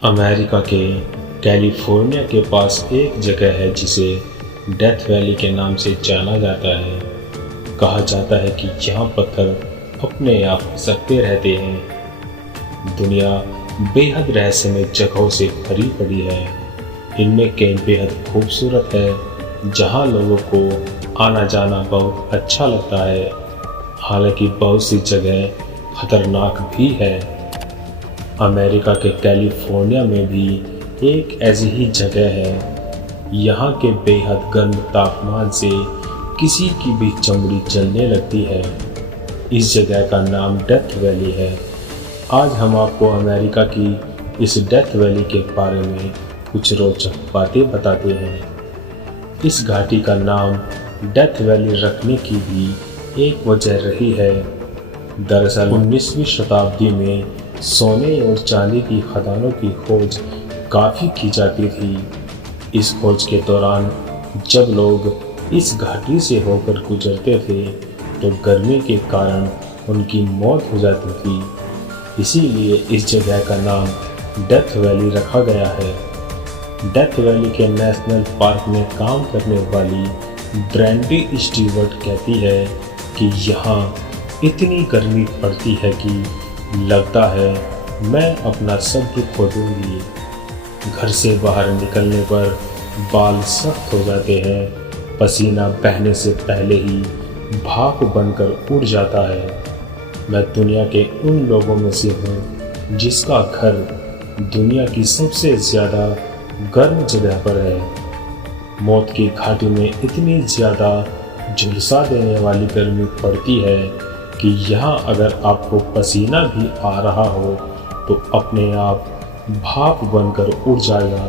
America के California के पास एक जगह है जिसे डेथ वैली के नाम से जाना जाता है। कहा जाता है कि यहाँ पत्थर अपने आप खिसकते रहते हैं। दुनिया बेहद रहस्यमय जगहों से भरी पड़ी है। इनमें कई बेहद खूबसूरत है जहाँ लोगों को आना जाना बहुत अच्छा लगता है। हालांकि बहुत सी जगह खतरनाक भी है। अमेरिका के कैलिफोर्निया में भी एक ऐसी ही जगह है। यहाँ के बेहद गर्म तापमान से किसी की भी चमड़ी जलने लगती है। इस जगह का नाम डेथ वैली है। आज हम आपको अमेरिका की इस डेथ वैली के बारे में कुछ रोचक बातें बताते हैं। इस घाटी का नाम डेथ वैली रखने की भी एक वजह रही है। दरअसल 19वीं शताब्दी में सोने और चांदी की खदानों की खोज काफ़ी की जाती थी। इस खोज के दौरान जब लोग इस घाटी से होकर गुजरते थे तो गर्मी के कारण उनकी मौत हो जाती थी। इसीलिए इस जगह का नाम डेथ वैली रखा गया है। डेथ वैली के नेशनल पार्क में काम करने वाली ब्रैंडी स्टीवर्ट कहती है कि यहाँ इतनी गर्मी पड़ती है कि लगता है मैं अपना सब दुख खो दूंगी। घर से बाहर निकलने पर बाल सख्त हो जाते हैं। पसीना बहने से पहले ही भाप बनकर उड़ जाता है। मैं दुनिया के उन लोगों में से हूँ जिसका घर दुनिया की सबसे ज़्यादा गर्म जगह पर है। मौत की घाटी में इतनी ज़्यादा झुलसा देने वाली गर्मी पड़ती है कि यहाँ अगर आपको पसीना भी आ रहा हो तो अपने आप भाप बनकर उड़ जाएगा।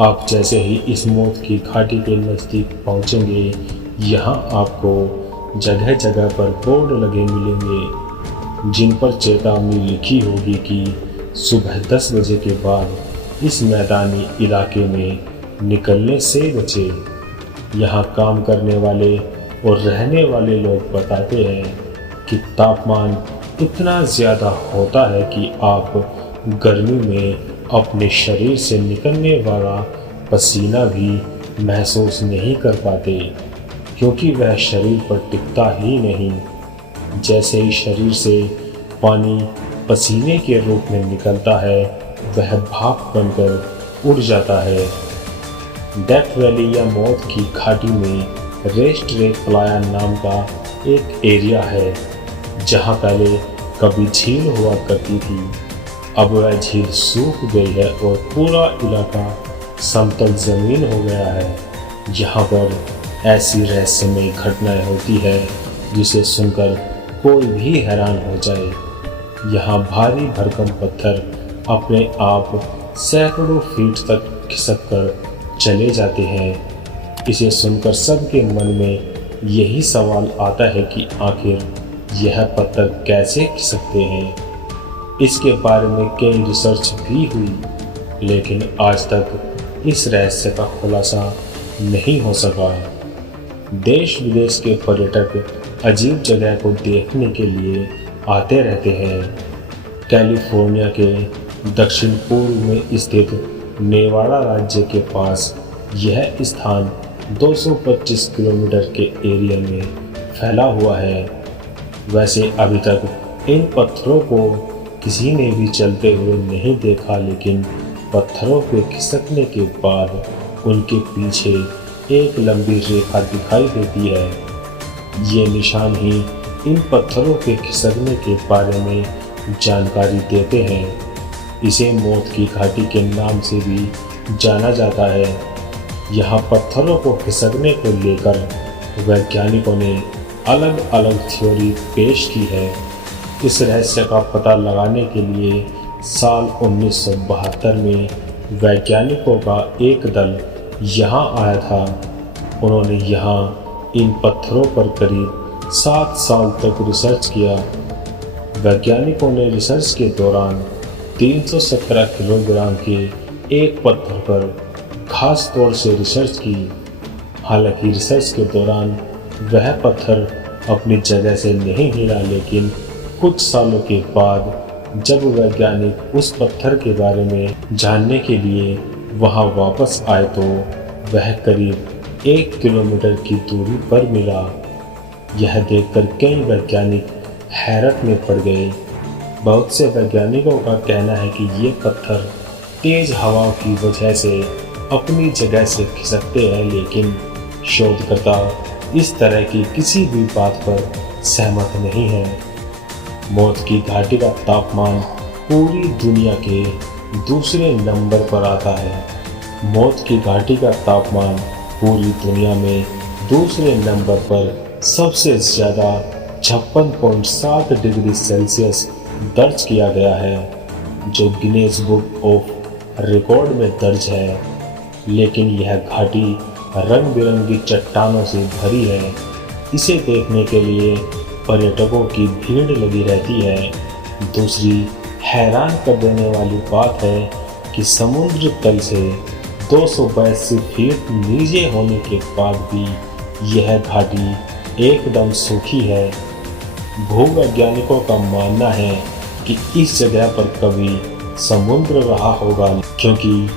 आप जैसे ही इस मौत की घाटी के नज़दीक पहुँचेंगे, यहाँ आपको जगह जगह पर बोर्ड लगे मिलेंगे जिन पर चेतावनी लिखी होगी कि सुबह 10 बजे के बाद इस मैदानी इलाके में निकलने से बचें। यहाँ काम करने वाले और रहने वाले लोग बताते हैं कि तापमान इतना ज़्यादा होता है कि आप गर्मी में अपने शरीर से निकलने वाला पसीना भी महसूस नहीं कर पाते, क्योंकि वह शरीर पर टिकता ही नहीं। जैसे ही शरीर से पानी पसीने के रूप में निकलता है, वह भाप बनकर उड़ जाता है। डेथ वैली या मौत की घाटी में रेस्ट लेक प्लाया नाम का एक एरिया है जहां पहले कभी झील हुआ करती थी। अब वह झील सूख गई है और पूरा इलाका समतल जमीन हो गया है। यहाँ पर ऐसी रहस्यमय घटनाएं होती है जिसे सुनकर कोई भी हैरान हो जाए। यहाँ भारी भरकम पत्थर अपने आप सैकड़ों फीट तक खिसक कर चले जाते हैं। इसे सुनकर सबके मन में यही सवाल आता है कि आखिर यह पत्थर कैसे खिसकते हैं। इसके बारे में कई रिसर्च भी हुई, लेकिन आज तक इस रहस्य का खुलासा नहीं हो सका। देश विदेश के पर्यटक अजीब जगह को देखने के लिए आते रहते हैं। कैलिफोर्निया के दक्षिण पूर्व में स्थित नेवाडा राज्य के पास यह स्थान 225 किलोमीटर के एरिया में फैला हुआ है। वैसे अभी तक इन पत्थरों को किसी ने भी चलते हुए नहीं देखा, लेकिन पत्थरों के खिसकने के बाद उनके पीछे एक लंबी रेखा दिखाई देती है। ये निशान ही इन पत्थरों के खिसकने के बारे में जानकारी देते हैं। इसे मौत की घाटी के नाम से भी जाना जाता है। यहाँ पत्थरों को खिसकने को लेकर वैज्ञानिकों ने अलग अलग थ्योरी पेश की है। इस रहस्य का पता लगाने के लिए साल 1972 में वैज्ञानिकों का एक दल यहाँ आया था। उन्होंने यहाँ इन पत्थरों पर करीब 7 साल तक रिसर्च किया। वैज्ञानिकों ने रिसर्च के दौरान 317 किलोग्राम के एक पत्थर पर खास तौर से रिसर्च की। हालांकि रिसर्च के दौरान वह पत्थर अपनी जगह से नहीं हिला, लेकिन कुछ सालों के बाद जब वैज्ञानिक उस पत्थर के बारे में जानने के लिए वहां वापस आए तो वह करीब 1 किलोमीटर की दूरी पर मिला। यह देखकर कई वैज्ञानिक हैरत में पड़ गए। बहुत से वैज्ञानिकों का कहना है कि ये पत्थर तेज हवाओं की वजह से अपनी जगह से खिसकते हैं, लेकिन शोधकर्ता इस तरह की किसी भी बात पर सहमत नहीं है। मौत की घाटी का तापमान पूरी दुनिया के दूसरे नंबर पर आता है। मौत की घाटी का तापमान पूरी दुनिया में दूसरे नंबर पर सबसे ज़्यादा 56.7 डिग्री सेल्सियस दर्ज किया गया है, जो गिनीज बुक ऑफ रिकॉर्ड में दर्ज है। लेकिन यह घाटी रंग बिरंगी चट्टानों से भरी है। इसे देखने के लिए पर्यटकों की भीड़ लगी रहती है। दूसरी हैरान कर देने वाली बात है कि समुद्र तल से 282 फीट नीचे होने के बाद भी यह घाटी एकदम सूखी है। भूवैज्ञानिकों का मानना है कि इस जगह पर कभी समुद्र रहा होगा, क्योंकि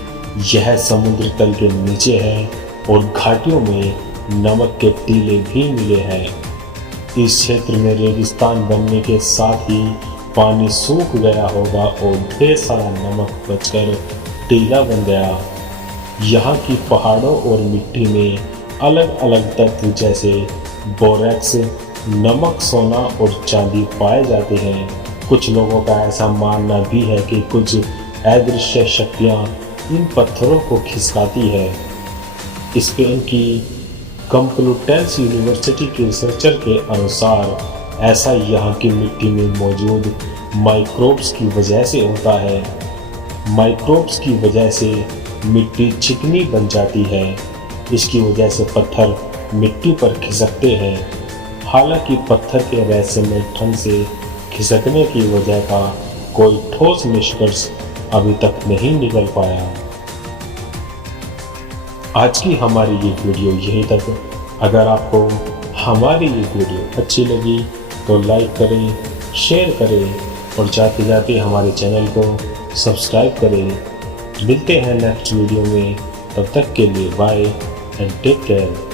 यह समुद्र तल के नीचे है और घाटियों में नमक के टीले भी मिले हैं। इस क्षेत्र में रेगिस्तान बनने के साथ ही पानी सूख गया होगा और ढेर सारा नमक बचकर टीला बन गया। यहाँ की पहाड़ों और मिट्टी में अलग अलग तत्व जैसे बोरेक्स, नमक, सोना और चांदी पाए जाते हैं। कुछ लोगों का ऐसा मानना भी है कि कुछ अदृश्य शक्तियाँ इन पत्थरों को खिसकाती है। स्पेन की कंप्लूटेंस यूनिवर्सिटी के रिसर्चर के अनुसार ऐसा यहाँ की मिट्टी में मौजूद माइक्रोब्स की वजह से होता है। माइक्रोब्स की वजह से मिट्टी चिकनी बन जाती है। इसकी वजह से पत्थर मिट्टी पर खिसकते हैं। हालांकि पत्थर के रहस्यमय ठंड से खिसकने की वजह का कोई ठोस निष्कर्ष अभी तक नहीं निकल पाया। आज की हमारी ये वीडियो यहीं तक। अगर आपको हमारी ये वीडियो अच्छी लगी तो लाइक करें, शेयर करें और जाते जाते हमारे चैनल को सब्सक्राइब करें। मिलते हैं नेक्स्ट वीडियो में, तब तक के लिए बाय एंड टेक केयर।